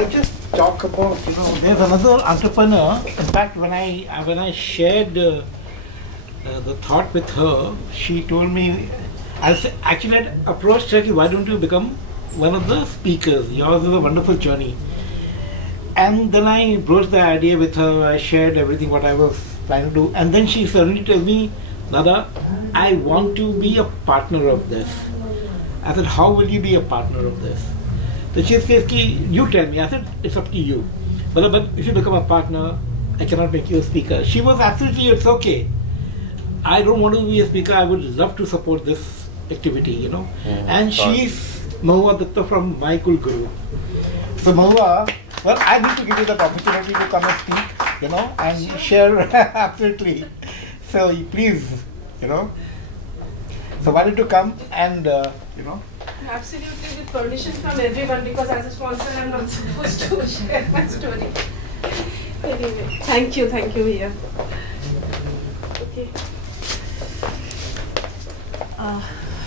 I just talk about, there's another entrepreneur. In fact, when I shared the thought with her, she told me, actually I approached her, why don't you become one of the speakers? Yours is a wonderful journey. And then I broached the idea with her. I shared everything what I was planning to do. And then she suddenly tells me, Dada, I want to be a partner of this. I said, how will you be a partner of this? So she says, you tell me. I said, it's up to you. But if you become a partner, I cannot make you a speaker. She was absolutely, it's okay. I don't want to be a speaker. I would love to support this activity, And she's Mahua Datta from my Kul Guru. So Mahua, well, I need to give you that opportunity to come and speak, and share absolutely. So please, So why don't you come and, Absolutely, with permission from everyone, because as a sponsor I'm not supposed to share my story. Anyway, thank you, Hiya. Okay.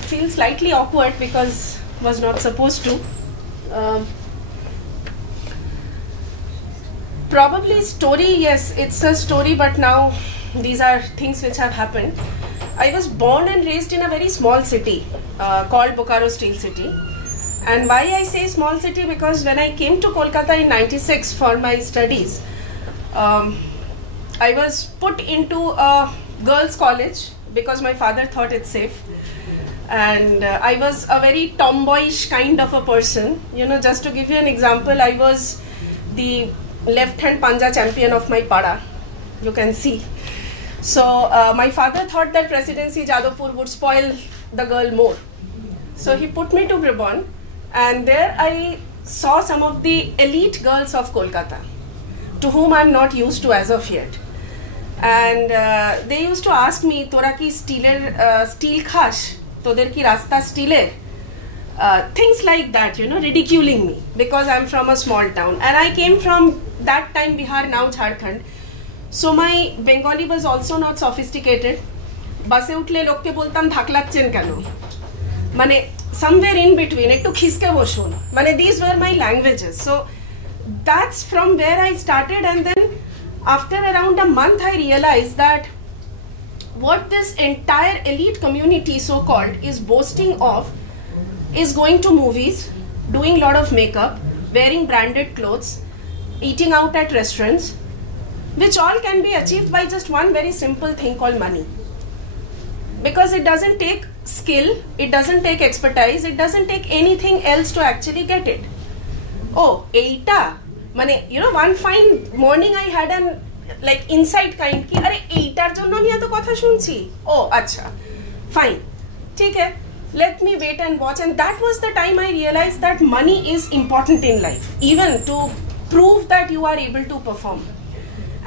Feel slightly awkward because was not supposed to. Probably story, yes, it's a story, but now these are things which have happened. I was born and raised in a very small city called Bokaro Steel City. And why I say small city, because when I came to Kolkata in '96 for my studies, I was put into a girls' college because my father thought it's safe. And I was a very tomboyish kind of a person. Just to give you an example, I was the left-hand panja champion of my pada. You can see. So my father thought that Presidency Jadavpur would spoil the girl more. So he put me to Bribon, and there I saw some of the elite girls of Kolkata, to whom I'm not used to as of yet. And they used to ask me, Tora ki steel khash, toder ki rasta steeler. Things like that, ridiculing me because I'm from a small town. And I came from that time Bihar, now Jharkhand. So my Bengali was also not sophisticated. Base utle lokke boltam dhaklachen keno. Mane somewhere in between, ekটু খিসকে বসুন. Mane these were my languages. So that's from where I started, and then after around a month I realized that what this entire elite community so-called is boasting of is going to movies, doing lot of makeup, wearing branded clothes, eating out at restaurants, which all can be achieved by just one very simple thing called money. Because it doesn't take skill, it doesn't take expertise, it doesn't take anything else to actually get it. Oh, eita. One fine morning I had an insight kind ki, are eitar jonno ami eto kotha shunchi. Oh, acha. Fine. Theek hai. Let me wait and watch. And that was the time I realized that money is important in life, even to prove that you are able to perform.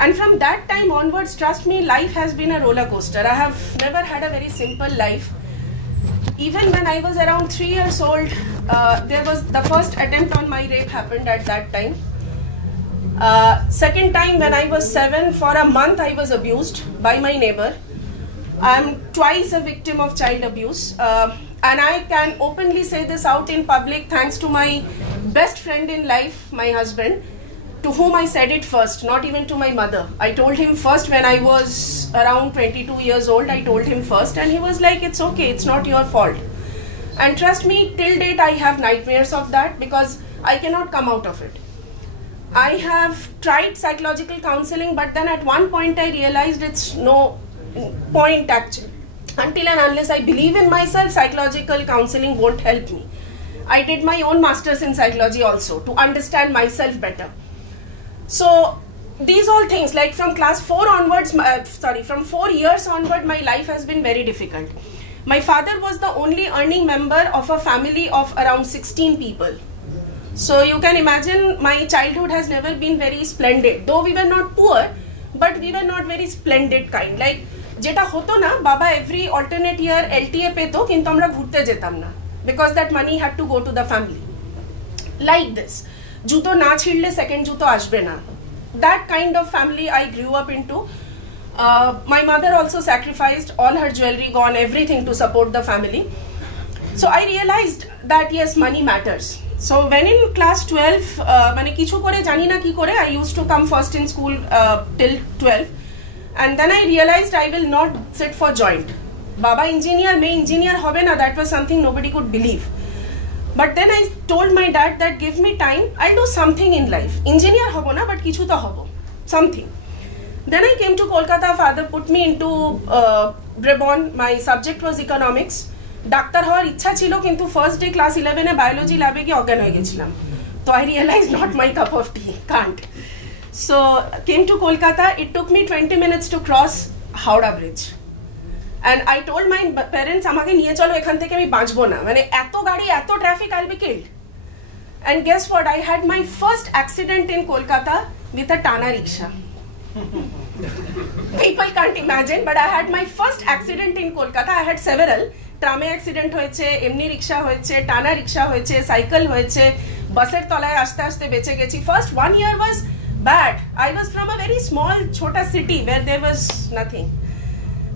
And from that time onwards, trust me, life has been a roller coaster. I have never had a very simple life. Even when I was around 3 years old, there was the first attempt on my rape happened at that time. Second time when I was 7, for a month I was abused by my neighbor. I am twice a victim of child abuse. And I can openly say this out in public thanks to my best friend in life, my husband, to whom I said it first, not even to my mother. I told him first when I was around 22 years old, I told him first, and he was like, it's okay, it's not your fault. And trust me, till date I have nightmares of that because I cannot come out of it. I have tried psychological counseling, but then at one point I realized it's no point actually. Until and unless I believe in myself, psychological counseling won't help me. I did my own master's in psychology also to understand myself better. So these all things, like from class 4 onwards, from 4 years onward, my life has been very difficult. My father was the only earning member of a family of around 16 people. So you can imagine my childhood has never been very splendid. Though we were not poor, but we were not very splendid kind. Like যেটা হতো না, বাবা every alternate year LTA পেতো কিন্তু আমরা ঘুরতে যেতাম না because that money had to go to the family. Like this, জুতো না ছিঁড়লে second জুতো আসবে না. That kind of family I grew up into. My mother also sacrificed all her jewelry, gone everything to support the family. So I realized that yes, money matters. So when in class 12 মানে কিছু করে জানি না কি করে I used to come first in school till 12 and then I realized I will not sit for joint. Baba engineer, me engineer hobe na, that was something nobody could believe. But then I told my dad that give me time, I'll do something in life. Engineer hobo na, but kichu to hobo, something. Then I came to Kolkata, father put me into Brebon, my subject was economics. Doctor হওয়ার ইচ্ছা ছিল কিন্তু first day class 11 এ biology ল্যাবে গিয়ে অজ্ঞান হয়ে গেছিলাম তো I realise not my cup of tea can't so came to Kolkata it took me 20 minutes to cross Howrah bridge and I told my parents আমাকে নিয়ে চলো এখান থেকে আমি বাঁচবো না মানে এত গাড়ি এত ট্রাফিক আইল be killed and guess what I had my first accident in Kolkata with a টানা রিক্সা people can't imagine but I had my first accident in Kolkata. I had several ট্রামে অ্যাক্সিডেন্ট হয়েছে এমনি রিক্সা হয়েছে টানা রিক্সা হয়েছে সাইকেল হয়েছে বাসের তলায় আস্তে আস্তে বেঁচে গেছি first 1 year was bad. I was from a very small chota city where there was nothing.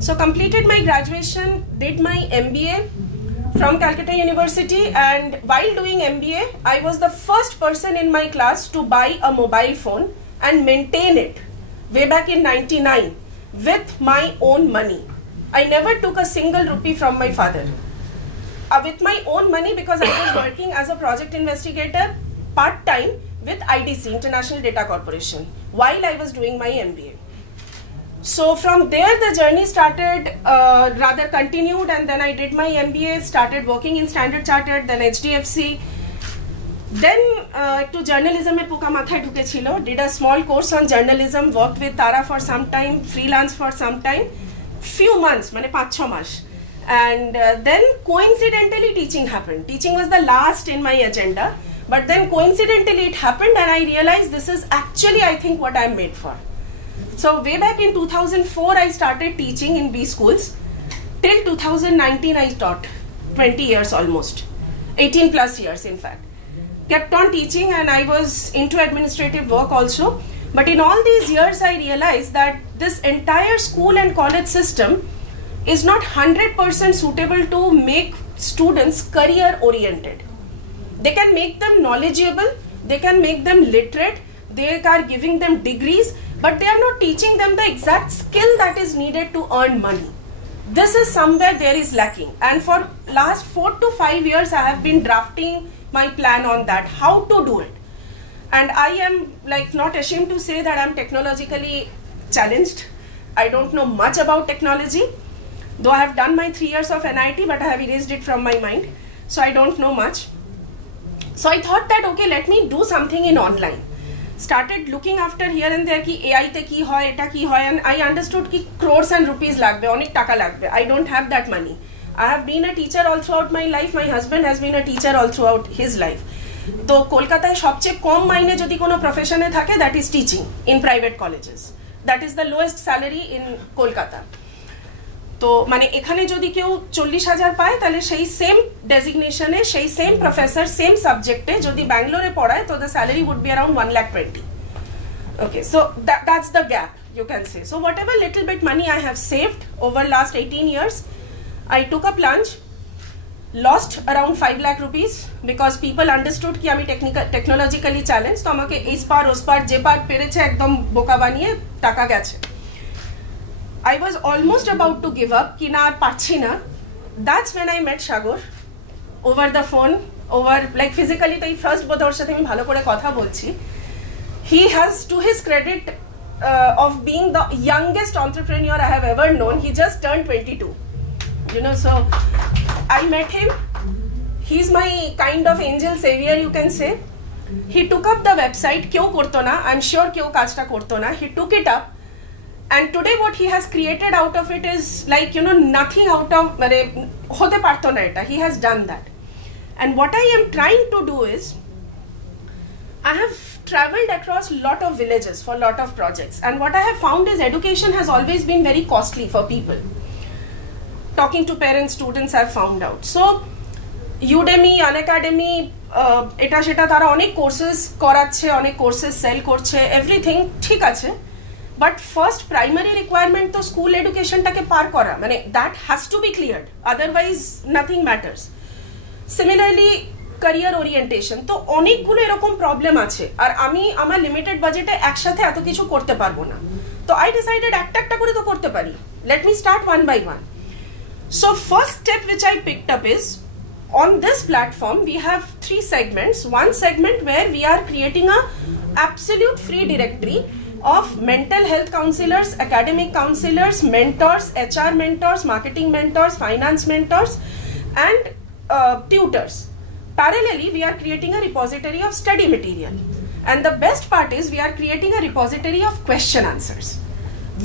So completed my graduation, did my MBA from Calcutta University, and while doing MBA I was the first person in my class to buy a mobile phone and maintain it way back in 99 with my own money. I never took a single rupee from my father. With my own money because I was working as a project investigator part-time with IDC, International Data Corporation, while I was doing my MBA. So from there the journey started, rather continued, and then I did my MBA, started working in Standard Chartered, then HDFC. Then to journalism e poka mathay dhuke chilo, did a small course on journalism, worked with Tara for some time, freelance for some time. Few months, mane 5-6 মাস, and then coincidentally teaching happened. Teaching was the last in my agenda, but then coincidentally it happened and I realized this is actually I think what I'm made for. So way back in 2004 I started teaching in B schools. Till 2019 I taught 20 years almost, 18 plus years in fact. Kept on teaching and I was into administrative work also. But in all these years I realized that this entire school and college system is not 100% suitable to make students career oriented. They can make them knowledgeable, they can make them literate, they are giving them degrees, but they are not teaching them the exact skill that is needed to earn money. This is somewhere there is lacking, and for last 4 to 5 years I have been drafting my plan on that, how to do it. And I am like not ashamed to say that I'm technologically challenged. I don't know much about technology, though I have done my 3 years of NIT, but I have erased it from my mind, so I don't know much. So I thought that okay, let me do something in online. Started looking after here and there ki AI te ki hoy, eta ki hoy, and I understood ki crores and rupees lagbe, onek taka lagbe. I don't have that money. I have been a teacher all throughout my life. My husband has been a teacher all throughout his life. তো কলকাতায় সবচেয়ে কম মাইনে যদি কোনো প্রফেশনে থাকে that is teaching in private colleges, that is the lowest salary in Kolkata. তো মানে এখানে যদি কেউ 40,000 পায় তাহলে সেই সেম ডেজিগনেশনে সেই সেম প্রফেসর সেম সাবজেক্টে যদি ব্যাঙ্গালোরে পড়ায় তো the salary would be around 1,20,000। Okay, so that's the gap you can say. So whatever little bit money I have saved over last 18 years, I took a plunge, lost around 5 lakh rupees because people understood ki ami technologically challenged, to amake is par os par je par pereche ekdom boka baniye taka geche. I was almost about to give up ki na ar parchi na. That's when I met Shagor over the phone, over like physically tai first bodhor sathe ami bhalo kore kotha bolchi. He has, to his credit, of being the youngest entrepreneur I have ever known. He just turned 22, you know, so I met him. He's my kind of angel savior, you can say. He took up the website, kyo korto na, I'm sure kyo kajta korto na. He took it up, and today what he has created out of it is like, you know, nothing out of hote parto na eta. He has done that. And what I am trying to do is, I have traveled across lot of villages for lot of projects, and what I have found is education has always been very costly for people. Talking to parents, students have found out. So Udemy, Unacademy, eta sheta tara onek courses koracche, onek courses sell korche, everything thik ache, but first primary requirement to school education take par kora, mane that has to be cleared, otherwise nothing matters. Similarly, career orientation, তো অনেকগুলো এরকম problem আছে আর আমি আমার limited বাজেটে একসাথে এত কিছু করতে পারবো না, তো I decided একটা একটা করে তো করতে পারি, let me start one by one. So first step which I picked up is, on this platform we have 3 segments. One segment where we are creating a absolute free directory of mental health counselors, academic counselors, mentors, HR mentors, marketing mentors, finance mentors, and tutors. Parallelly, we are creating a repository of study material. And the best part is we are creating a repository of question answers,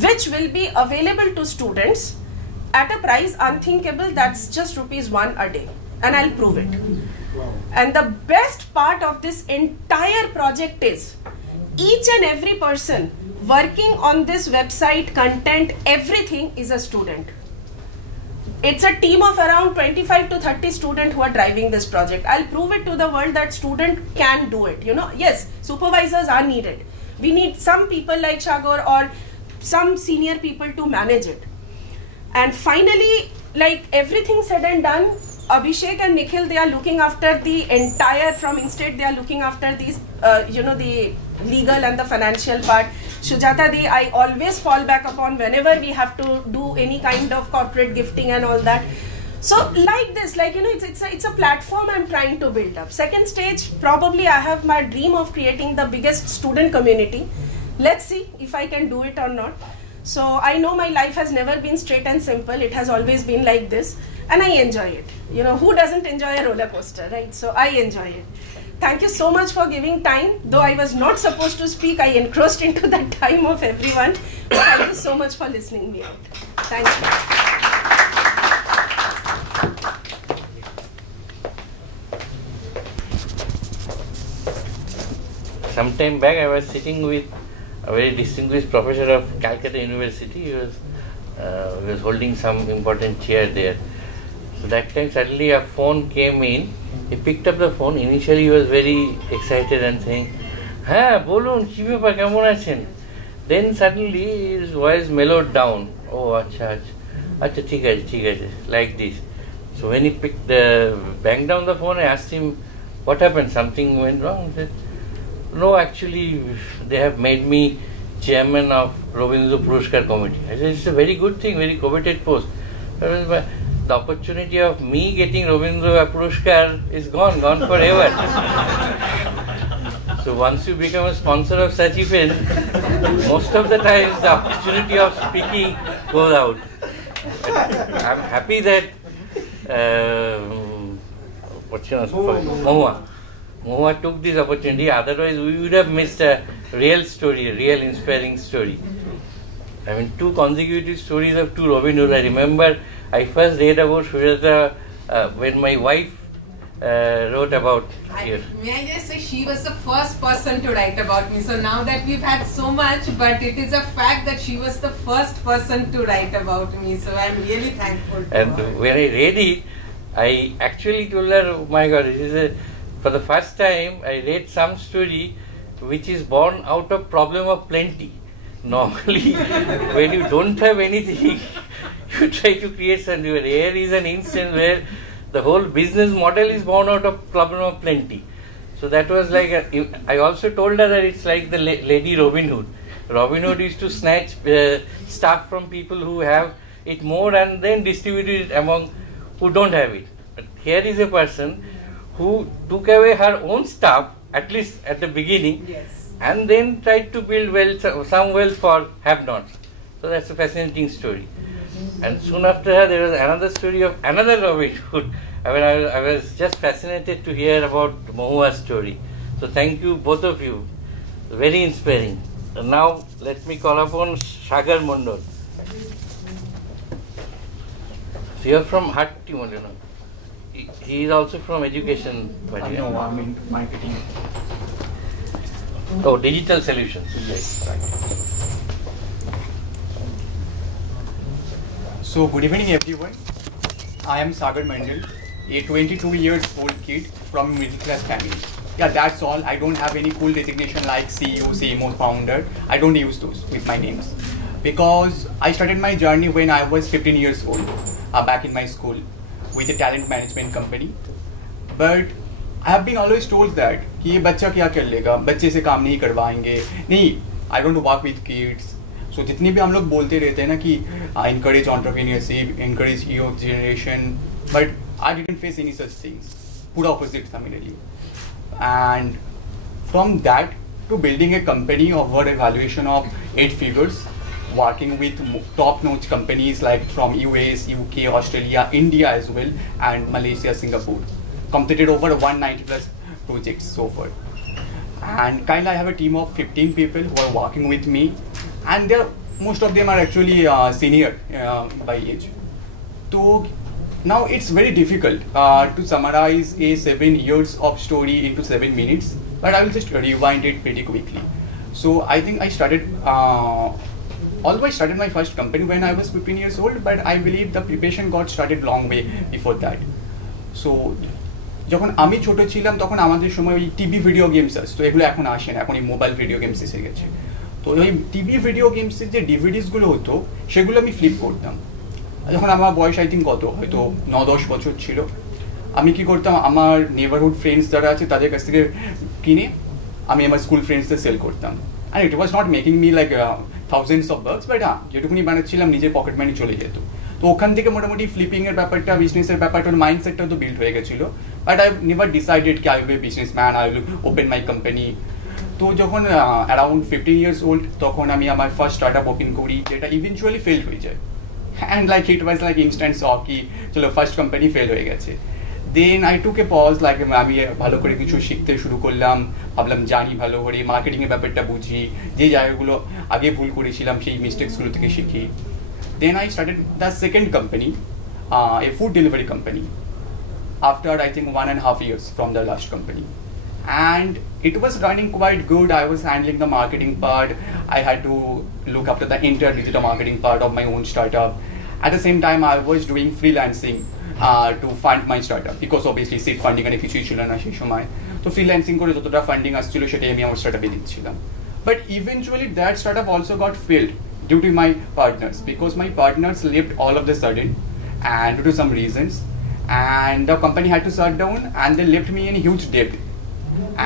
which will be available to students at a price unthinkable, that's just ₹1 a day. And I'll prove it. And the best part of this entire project is, each and every person working on this website, content, everything is a student. It's a team of around 25 to 30 students who are driving this project. I'll prove it to the world that student can do it. You know, yes, supervisors are needed. We need some people like Shagor or some senior people to manage it. And finally, like everything said and done, Abhishek and Nikhil, they are looking after the entire, from Instate, they are looking after these, the legal and the financial part. Sujata Di, I always fall back upon whenever we have to do any kind of corporate gifting and all that. So like this, it's a platform I'm trying to build up. Second stage, probably I have my dream of creating the biggest student community. Let's see if I can do it or not. So I know my life has never been straight and simple. It has always been like this. And I enjoy it. You know, who doesn't enjoy a roller coaster, right? So I enjoy it. Thank you so much for giving time. Though I was not supposed to speak, I encroached into the time of everyone. But thank you so much for listening me out. Thank you. Some time back, I was sitting with a very distinguished professor of Kolkata University. He was holding some important chair there. So that time suddenly a phone came in. He picked up the phone. Initially he was very excited and saying, "Ha, bolun, ki byapar, kemon achen?" Then suddenly his voice mellowed down. Oh, acha, thik ache, like this. So when he banged down the phone, I asked him, "What happened? Something went wrong?" He said, "No, actually, they have made me chairman of Robindra Puruskar committee." I said, "It's a very good thing, very coveted post." The opportunity of me getting Robindra Puruskar is gone forever. So once you become a sponsor of such event, most of the times the opportunity of speaking goes out. I'm happy that Mohua took this opportunity, otherwise we would have missed a real story, a real inspiring story. I mean, 2 consecutive stories of 2 Robin Hood. I remember I first read about Sujata when my wife wrote about here. May I just say, she was the first person to write about me. So now that we've had so much, but it is a fact that she was the first person to write about me. So I'm really thankful to And her. when I read it, I actually told her, "Oh my God, for the first time I read some story which is born out of problem of plenty." Normally, when you don't have anything, you try to create something. Here is an instance where the whole business model is born out of problem of plenty. So that was like, I also told her that it's like the Lady Robin Hood. Robin Hood used to snatch stuff from people who have it more and then distribute it among who don't have it. But here is a person who took away her own stuff, at least at the beginning, Yes. and then tried to build some wealth for have-nots. So that's a fascinating story. And soon after her, there was another story of another Robin Hood. I mean, I was just fascinated to hear about Mohua's story. So thank you, both of you. Very inspiring. And now, let me call upon Sagar Mondol. So you're from Heart Team, you know. He is also from education. No, I'm in marketing. Oh, digital solutions. Yes, right. So, good evening, everyone. I am Sagar Mandal, a 22 years old kid from a middle class family. Yeah, that's all. I don't have any cool designation like CEO, CMO, founder. I don't use those with my names. Because I started my journey when I was 15 years old, back in my school, with a talent management company. But I have been always told that कि ये बच्चा क्या कर लेगा, बच्चे से काम नहीं करवाएंगे, नहीं, I don't work with kids. So जितनी भी हम लोग बोलते रहते हैं ना कि encourage entrepreneurship, encourage youth generation, but I didn't face any such things. पूरा opposite था मेरे लिए. And from that to building a company over a valuation of 8 figures, working with top-notch companies like from US, UK, Australia, India as well, and Malaysia, Singapore. Completed over 190 plus projects so far. And kind of I have a team of 15 people who are working with me, and most of them are actually senior by age. So now it's very difficult to summarize a 7 years of story into 7 minutes, but I will just rewind it pretty quickly. So I think I started, although I started my first company when I was 15 years old, but I believe the preparation got started long way before that. So যখন আমি ছোট ছিলাম তখন আমাদের সময় ওই TV video games আসতো, এগুলো এখন আসে না, এখন এই মোবাইল ভিডিও গেমস এসে গেছে। তো ওই টিভি ভিডিও গেমসের যে ডিভিডিসগুলো হতো সেগুলো আমি ফ্লিপ করতাম। যখন আমার বয়স আই থিঙ্ক কত হয়তো 9-10 বছর ছিল, আমি কি করতাম, আমার নেবারহুড ফ্রেন্ডস যারা আছে তাদের কাছ থেকে কিনে আমি আমার স্কুল ফ্রেন্ডসদের সেল করতাম। And it was not making me like thousands of bucks, but হ্যাঁ যেটুকুনি বানাচ্ছিলাম নিজের পকেট মানি চলে যেত। তো ওখান থেকে মোটামুটি ফ্লিপিংয়ের ব্যাপারটা, বিজনেসের ব্যাপারটার মাইন্ডসেটটা তো বিল্ড হয়ে গেছিলো। বাট আই নেভার ডিসাইডেড কি I will be business man, I will open my company. তো যখন অ্যারাউন্ড 15 years old তখন আমি আমার ফার্স্ট স্টার্ট আপ ওপেন করি, যেটা ইভেনচুয়ালি ফেল হয়ে যায়। And like it was like instant shock কি চলো ফার্স্ট কোম্পানি ফেল হয়ে গেছে। Then I took a pause, like আমি ভালো করে কিছু শিখতে শুরু করলাম, ভাবলাম জানি ভালো করে মার্কেটিংয়ের ব্যাপারটা বুঝি, যে জায়গাগুলো আগে ভুল করেছিলাম সেই মিস্টেক্সগুলো থেকে শিখি। Then I started the second company, a food delivery company, after I think 1.5 years from the last company. And it was running quite good. I was handling the marketing part. I had to look after the entire digital marketing part of my own startup. At the same time, I was doing freelancing to fund my startup, because obviously seed funding and কিছুই ছিল না সেই সময়। তো freelancing করে যতটা funding আসছিল সেটাই আমি আমার স্টার্টআপে দিচ্ছিলাম। But eventually that startup also got failed due to my partners, because my partners left all of the sudden and due to some reasons, and the company had to shut down and they left me in huge debt.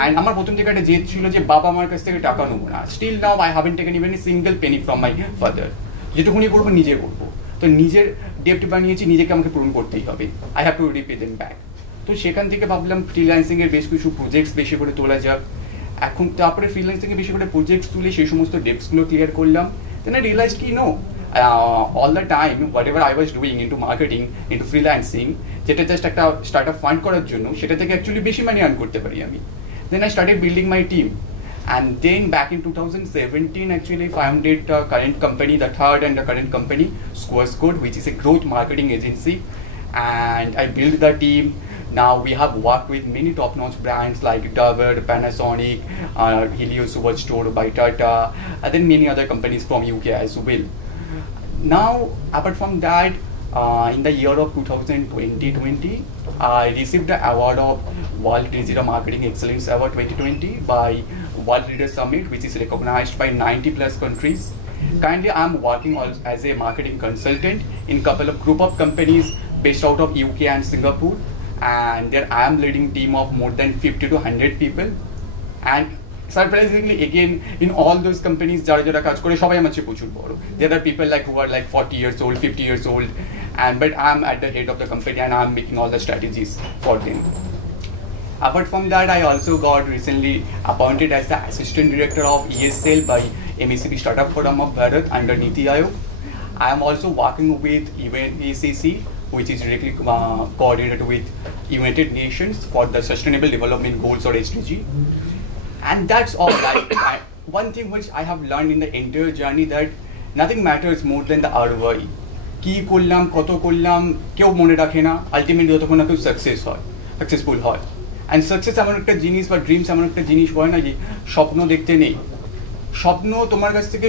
And আমার প্রথম থেকে একটা জেদ ছিল যে বাবা আমার কাছ থেকে টাকা নেবো না। Still now I haven't taken even a single penny from my father. যেটুকুনি করবো নিজে করবো, তো নিজের ডেপ্ট বানিয়েছি, নিজেকে আমাকে পূরণ করতেই হবে, I have to repay them back. তো সেখান থেকে ভাবলাম ফ্রিল্যান্সিংয়ের বেশ কিছু প্রজেক্টস বেশি করে তোলা যাক। এখন তারপরে ফ্রিল্যান্সিংয়ে বেশি করে প্রজেক্টস তুলে সেই সমস্ত ডেপ্টসগুলো ক্লিয়ার করলাম। Then I realized ki no, all the time whatever I was doing into marketing, into freelancing, যেটা জাস্ট একটা স্টার্টআপ ফান্ড করার জন্য, সেটা থেকে অ্যাকচুয়ালি বেশি মানি আর্ন করতে পারি আমি। Then I started building my team, and then back in 2017 actually I founded the current company, the third and the current company, Squares Code, which is a growth marketing agency, and I built the team. Now we have worked with many top-notch brands like Dover, Panasonic, Helios Superstore by Tata, and then many other companies from UK as well. Now, apart from that, in the year of 2020, I received the award of World Digital Marketing Excellence Award 2020 by World Leader Summit, which is recognized by 90 plus countries. Currently, I'm working as a marketing consultant in a couple of group of companies based out of UK and Singapore. And there I am leading team of more than 50 to 100 people, and surprisingly again in all those companies যারা যারা কাজ করে সবাই আমার চেয়ে প্রচুর বড়। There are people like who are like 40 years old, 50 years old, and but I'm at the head of the company and I'm making all the strategies for them. Apart from that, I also got recently appointed as the assistant director of ESL by MECB Startup Forum of Bharat under Niti Aayog. I am also working with Event ACC, which is directly coordinated with United Nations for the Sustainable Development Goals or SDG. And that's all. One thing which I have learned in the entire journey, that nothing matters more than the ROI. কি করলাম, কত করলাম, কেউ মনে রাখে না, ultimately যতক্ষণ না কেউ সাকসেসফুল হয়। অ্যান্ড সাকসেস এমন একটা জিনিস বা ড্রিমস এমন একটা জিনিস হয় না যে স্বপ্ন দেখতে নেই, স্বপ্ন তোমার কাছ থেকে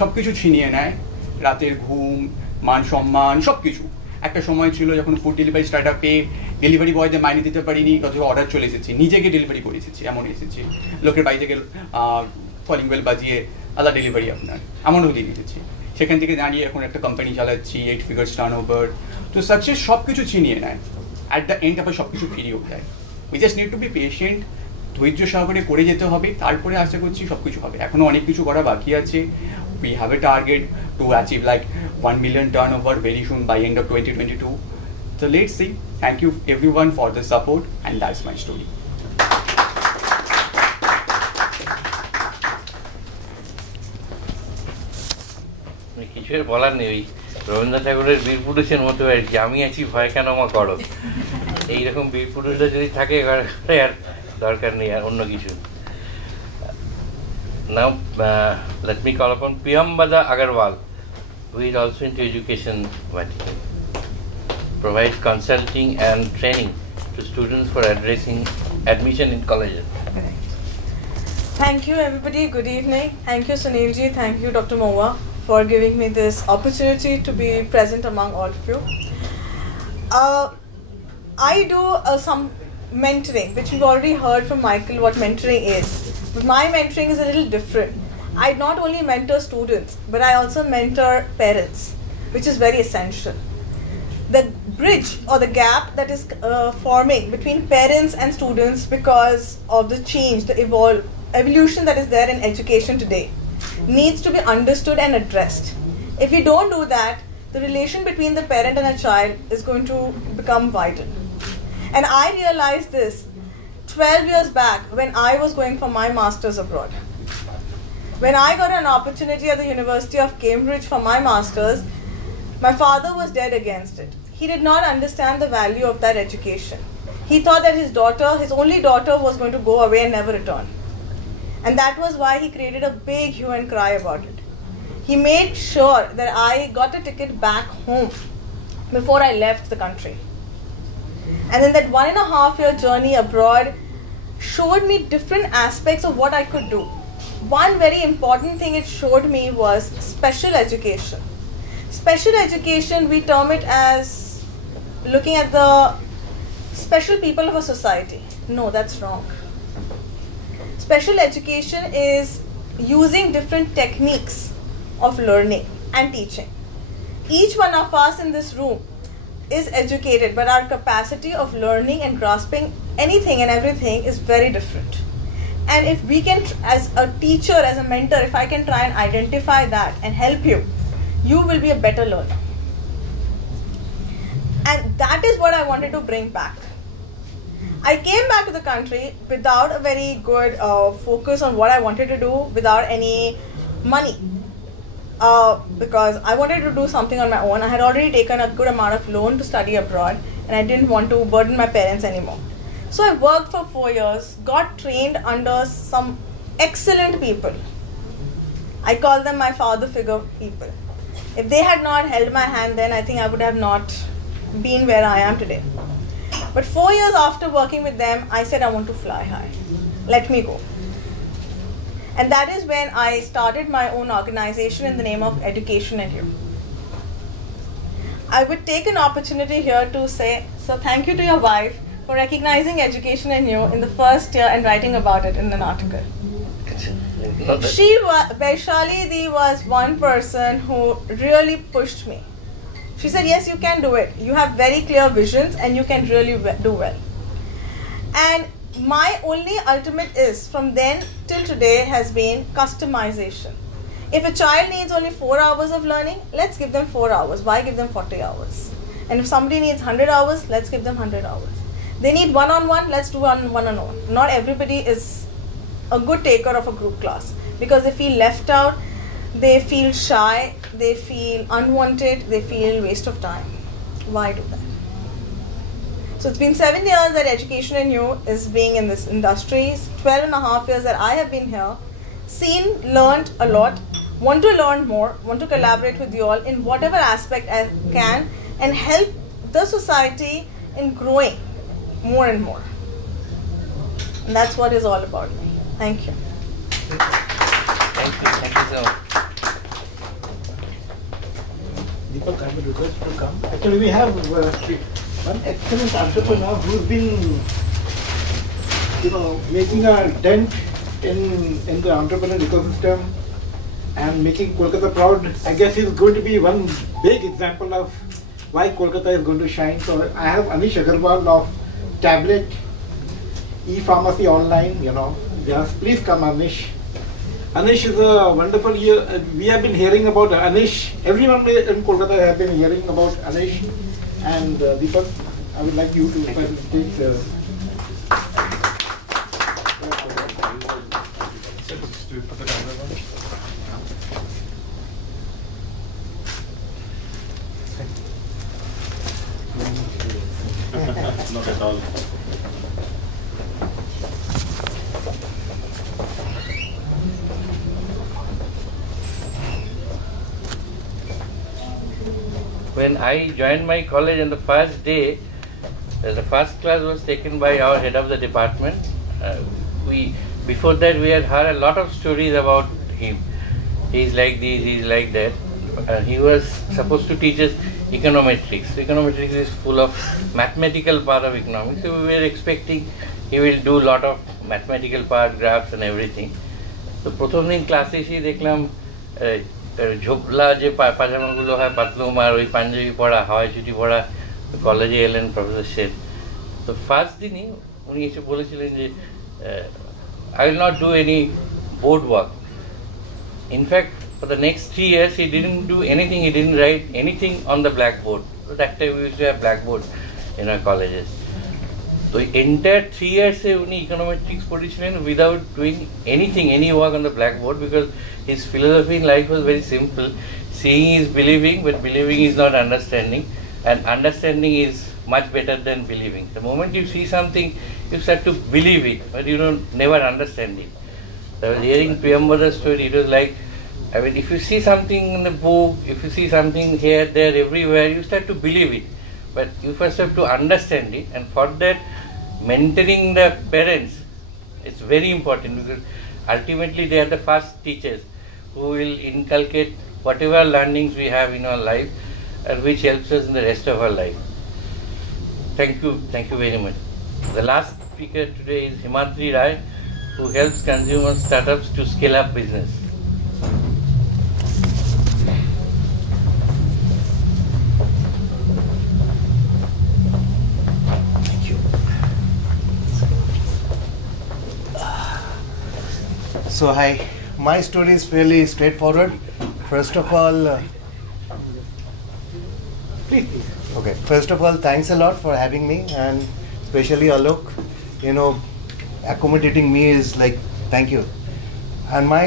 সব কিছু ছিনিয়ে নেয়, রাতের ঘুম, মান সম্মান সব কিছু। একটা সময় ছিল যখন ফুড ডেলিভারি স্টার্টআপে ডেলিভারি বয়দের মাইনে দিতে পারিনি, অথচ অর্ডার চলে এসেছে, নিজেকে ডেলিভারি করে এসেছি, এমন এসেছে লোকের বাড়ি থেকে কলিং বেল বাজিয়ে আলাদা ডেলিভারি আপনার এমনও দিয়ে দিয়েছি। সেখান থেকে দাঁড়িয়ে এখন একটা কোম্পানি চালাচ্ছি, 8 figures টার্নওভার। তো সাকসেস সব কিছু ছিনিয়ে নেয়, অ্যাট দ্য এন্ড আবার সব কিছু ফিরিয়েও দেয়। We just need to be patient, ধৈর্য সহকারে করে যেতে হবে, তারপরে আশা করছি সব কিছু হবে। এখনও অনেক কিছু করা বাকি আছে। We have a target to achieve like 1 million turnover very soon by end of 2022. So let's see. Thank you everyone for the support, and that's my story. কিছু আর বলার নেই, ওই রবীন্দ্রনাথ ঠাকুরের বীর পুরুষের মতো আর কি, আমি আছি ভয় কেন মা করো, এইরকম বীর পুরুষরা যদি থাকে আর দরকার নেই আর অন্য কিছু। Now let me call upon Piyambada Agarwal, who is also into education vertical, provides consulting and training to students for addressing admission in colleges. Thank you everybody, good evening. Thank you Sunilji, thank you Dr. Moa for giving me this opportunity to be present among all of you. I do some mentoring, which we've already heard from Michael what mentoring is. But my mentoring is a little different. I not only mentor students, but I also mentor parents, which is very essential. The bridge or the gap that is forming between parents and students because of the change, the evolution that is there in education today needs to be understood and addressed. If we don't do that, the relation between the parent and a child is going to become vital. And I realized this 12 years back when I was going for my master's abroad. When I got an opportunity at the University of Cambridge for my master's, my father was dead against it. He did not understand the value of that education. He thought that his daughter, his only daughter, was going to go away and never return. And that was why he created a big hue and cry about it. He made sure that I got a ticket back home before I left the country. And then that 1.5 year journey abroad showed me different aspects of what I could do. One very important thing it showed me was special education. Special education, we term it as looking at the special people of a society. No, that's wrong. Special education is using different techniques of learning and teaching. Each one of us in this room is educated, but our capacity of learning and grasping anything and everything is very different. And if we can, as a teacher, as a mentor, if I can try and identify that and help you, you will be a better learner. And that is what I wanted to bring back. I came back to the country without a very good focus on what I wanted to do, without any money. Because I wanted to do something on my own. I had already taken a good amount of loan to study abroad, and I didn't want to burden my parents anymore. So I worked for 4 years, got trained under some excellent people. I call them my father figure people. If they had not held my hand then, I think I would have not been where I am today. But 4 years after working with them, I said I want to fly high. Let me go. And that is when I started my own organization in the name of Education and You. I would take an opportunity here to say, so thank you to your wife for recognizing Education and You in the first year and writing about it in an article. Vaishali Di was one person who really pushed me. She said, yes, you can do it. You have very clear visions and you can really do well. And my only ultimate is, from then till today, has been customization. If a child needs only 4 hours of learning, let's give them 4 hours. Why give them 40 hours? And if somebody needs 100 hours, let's give them 100 hours. They need one-on-one, let's do one-on-one. Not everybody is a good taker of a group class because they feel left out, they feel shy, they feel unwanted, they feel waste of time. Why do that? So it's been 7 years that Education and You is being in this industry, 12.5 years that I have been here, seen, learned a lot, want to learn more, want to collaborate with you all in whatever aspect I can and help the society in growing more and more. And that's what it's all about me. Thank you. Thank you so much. Deepak, I would request to come. Actually, we have one excellent entrepreneur who's been, making a dent in the entrepreneurial ecosystem and making Kolkata proud. I guess he's going to be one big example of why Kolkata is going to shine. So I have Anish Agarwal of Tablet e-pharmacy online, Just please come, Anish. Anish is a wonderful, we have been hearing about Anish. Everyone in Kolkata has been hearing about Anish. And Deepak, I would like you to participate. Not at all. When I joined my college on the first day, the first class was taken by our head of the department. Before that we had heard a lot of stories about him. He's like this, he's like that. He was supposed to teach us econometrics. Econometrics is full of mathematical part of economics. So we were expecting he will do a lot of mathematical part, graphs and everything. So প্রথম দিন ক্লাসে এসে দেখলাম ঝোপলা যে পাজামাগুলো হয় পাতলুম আর ওই পাঞ্জাবি পরা হাওয়াই চুটি পরা কলেজে এলেন প্রফেসর সেন। তো ফার্স্ট দিনই উনি এসে বলেছিলেন যে I will not do any board work. In fact, for the next 3 years, he didn't do anything. He didn't write anything on the blackboard. So that time we used to have blackboard in our colleges. So entire 3 years, he econometrics podichilen without doing anything, any work on the blackboard, because his philosophy in life was very simple. Seeing is believing, but believing is not understanding, and understanding is much better than believing. The moment you see something, you start to believe it, but you don't never understand it. So I was hearing Priyambada's story. It was like, I mean, if you see something in the book, if you see something here, there, everywhere, you start to believe it. But you first have to understand it, and for that, mentoring the parents is very important, because ultimately they are the first teachers who will inculcate whatever learnings we have in our life, and which helps us in the rest of our life. Thank you very much. The last speaker today is Himantri Rai, who helps consumer startups to scale up business. Thank you. So hi, my story is fairly straightforward. First of all, okay. First of all, thanks a lot for having me, and especially Alok. Accommodating me is like, thank you. And my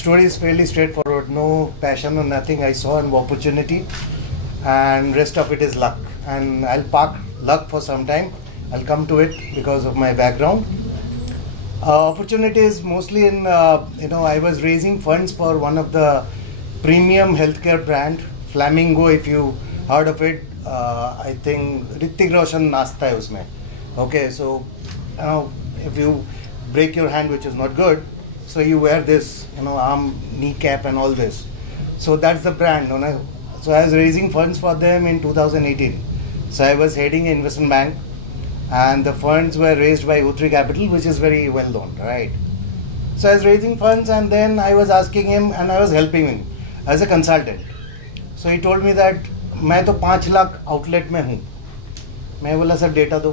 story is fairly straightforward. No passion or nothing. I saw an opportunity, and rest of it is luck. And I'll park luck for some time. I'll come to it because of my background. Opportunity is mostly in, I was raising funds for one of the premium healthcare brand, Flamingo, if you heard of it. I think Hrithik Roshan नाचता है उसमें. Okay, so if you break your hand, which is not good, so you wear this, arm, kneecap and all this. So that's the brand. So I was raising funds for them in 2018. So I was heading an investment bank, and the funds were raised by U3 Capital, which is very well known, right? So I was raising funds, and then I was asking him, and I was helping him as a consultant. So he told me that मैं तो 5 lakh outlet में हूँ. मैं बोला sir data दो.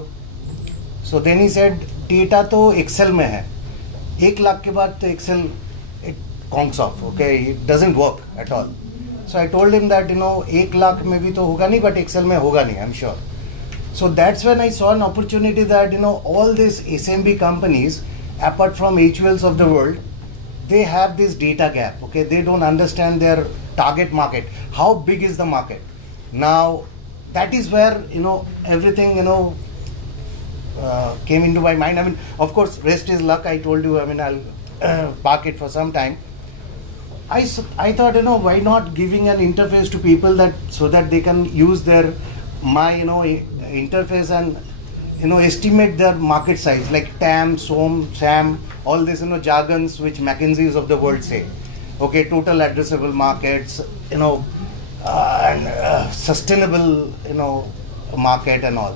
So then he said data तो Excel में है. 1 लाख के बाद तो Excel it conks off, okay, it doesn't work at all. So I told him that 1 lakh में भी तो होगा नहीं, but एक्सेल में होगा नहीं, I'm sure. So that's when I saw an opportunity that all these SMB companies, apart from HULs of the world, they have this data gap. Okay, they don't understand their target market. How big is the market? Now that is where everything came into my mind. I mean, of course, rest is luck. I told you. I mean, I'll park it for some time. I thought why not giving an interface to people so that they can use my interface and estimate their market size, like TAM, SOM, SAM, all this jargons which McKinsey's of the world say. Okay, total addressable markets, and sustainable market and all.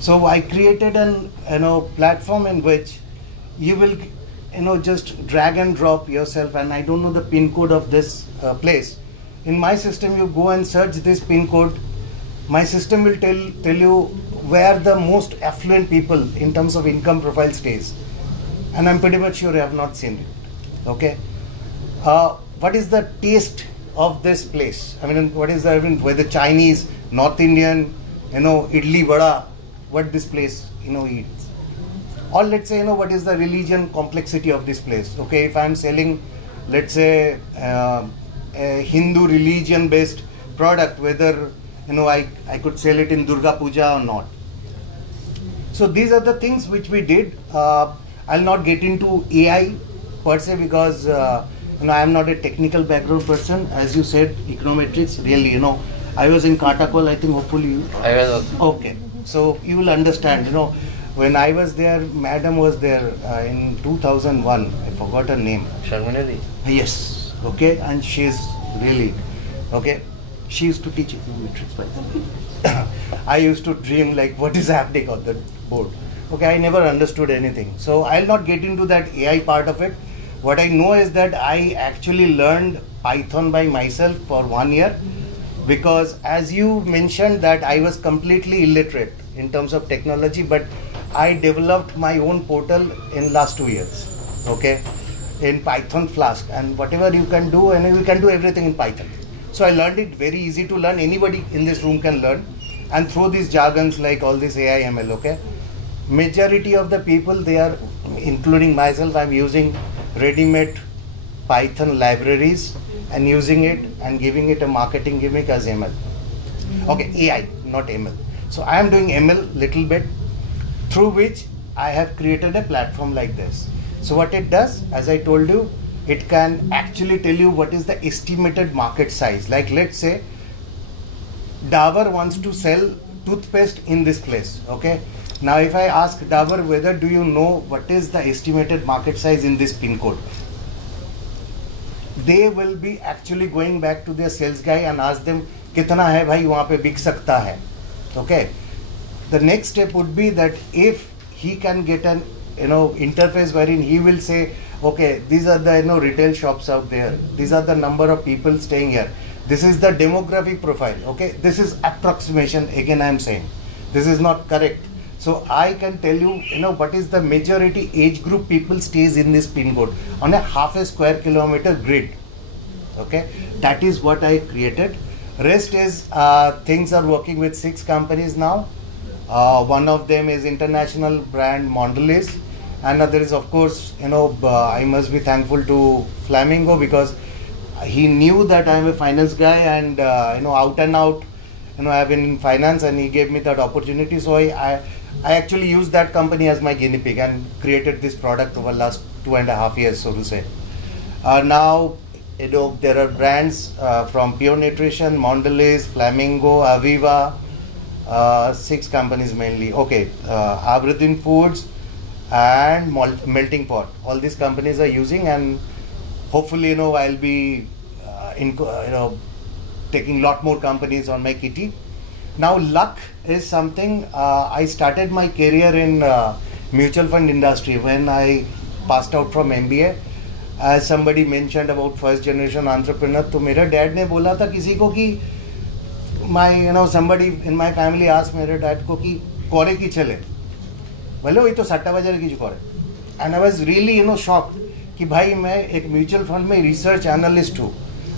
So I created an platform in which you will just drag and drop yourself, and I don't know the pin code of this place. In my system, you go and search this pin code. My system will tell you where the most affluent people in terms of income profile stays. And I'm pretty much sure you have not seen it. Okay. What is the taste of this place? I mean, what is the, whether Chinese, North Indian, idli vada, what this place, eats. Or let's say, what is the religion complexity of this place? Okay, if I'm selling, let's say, a Hindu religion based product, whether, I could sell it in Durga Puja or not. So these are the things which we did. I'll not get into AI per se because, I am not a technical background person. As you said, econometrics, really, I was in Katakol, I think hopefully you. I was also. Okay. So you will understand, when I was there, madam was there in 2001. I forgot her name. Sharminadi. Yes. Okay. And she's really, okay. She used to teach econometrics, by the way. I used to dream like what is happening on the board. Okay. I never understood anything. So I'll not get into that AI part of it. What I know is that I actually learned Python by myself for 1 year. Because as you mentioned that I was completely illiterate in terms of technology, but I developed my own portal in last 2 years, okay, in Python Flask, and whatever you can do, and you can do everything in Python. So I learned it very easy to learn. Anybody in this room can learn, and through these jargons like all this AI, ML, okay. Majority of the people, they are, including myself, I'm using ready-made Python libraries and using it and giving it a marketing gimmick as ML. Okay, AI, not ML. So I am doing ML little bit, through which I have created a platform like this. So what it does, as I told you, it can actually tell you what is the estimated market size. Like let's say Dabur wants to sell toothpaste in this place, okay. Now if I ask Dabur whether do you know what is the estimated market size in this pin code, they will be actually going back to their sales guy and ask them, कितना है भाई वहाँ पे बिक सकता है, okay. The next step would be that if he can get an interface wherein he will say, okay, these are the retail shops out there, these are the number of people staying here, this is the demographic profile, okay. This is approximation, again I am saying, this is not correct. So I can tell you, what is the majority age group people stays in this pin code on a half a square kilometer grid. Okay, that is what I created. Rest is things are working with 6 companies now. One of them is international brand Mondelez. Another is, of course, I must be thankful to Flamingo because he knew that I am a finance guy and out and out, I've been in finance and he gave me that opportunity. So I actually used that company as my guinea pig and created this product over the last 2.5 years, so to say. Now, there are brands from Pure Nutrition, Mondelez, Flamingo, Aviva, 6 companies mainly. Okay, Aberdeen Foods and Melting Pot. All these companies are using, and hopefully, I'll be taking lot more companies on my kitty. Now, luck is something, I started my career in mutual fund industry when I passed out from MBA. As somebody mentioned about first generation entrepreneur, तो मेरे dad ने बोला था किसी को कि somebody in my family asked मेरे dad को कि कोरे की चले, बोले वही तो सट्टा बाजार की जो कोरे. And I was really shocked कि भाई मैं एक म्यूचुअल फंड में रिसर्च एनालिस्ट हूँ.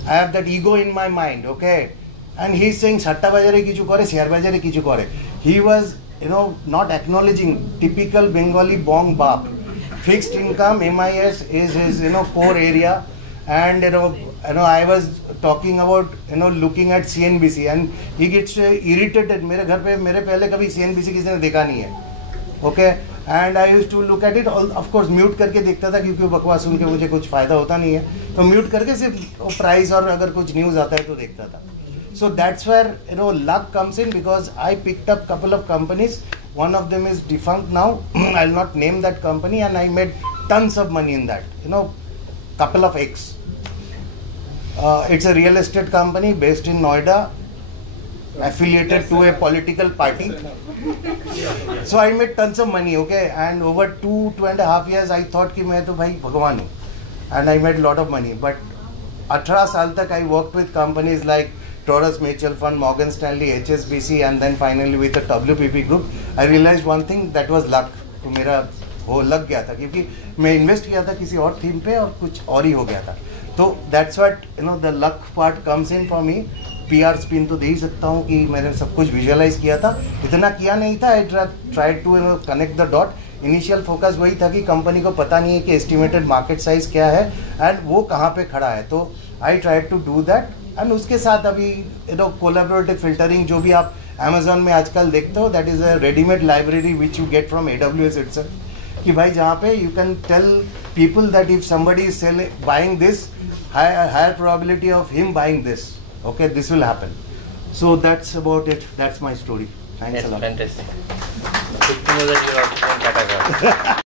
I have that ego in my mind, okay. And he's saying सट्टा बाजार की जो कोरे, शेयर बाजार की जो कोरे. He was not acknowledging typical Bengali bong bap. Fixed income, MIS is his core area, and I was talking about looking at CNBC, and he gets irritated. मेरे घर पे मेरे पहले कभी CNBC किसी ने देखा नहीं है, okay. And I used to look at it, of course mute करके देखता था क्योंकि बकवास सुन के मुझे कुछ फायदा होता नहीं है, तो mute करके सिर्फ प्राइस और अगर कुछ न्यूज़ आता है तो देखता था. So that's where luck comes in because I picked up couple of companies. One of them is defunct now. I'll not name that company, and I made tons of money in that. Couple of X. It's a real estate company based in Noida, affiliated to a political party. So I made tons of money, okay. And over 2.5 years, I thought कि मैं तो भाई भगवान हूँ, and I made a lot of money. But 18 साल तक I worked with companies like Taurus Mutual Fund, Morgan Stanley, HSBC, and then finally with the WPP group, I realized one thing, that was luck. तो मेरा वो लग गया था क्योंकि मैं इन्वेस्ट किया था किसी और थीम पे और कुछ और ही हो गया था. तो that's what the luck part comes in for me. PR spin तो दे ही सकता हूँ कि मैंने सब कुछ विजुअलाइज किया था, इतना किया नहीं था. I tried to connect the dot. Initial focus वही था कि कंपनी को पता नहीं है कि एस्टिमेटेड मार्केट साइज क्या है एंड वो कहाँ पे खड़ा है. तो I tried to do that. And उसके साथ अभी कोलैबोरेटिव फिल्टरिंग जो भी आप अमेजोन में आजकल देखते हो, that is a readymade library which you get from AWS itself. कि भाई जहाँ पे you can tell people that if somebody is buying this, higher probability of him buying this, okay, this will happen. So that's about it. That's my story. Thanks a lot. Fantastic. Good to know that you're also from Kolkata.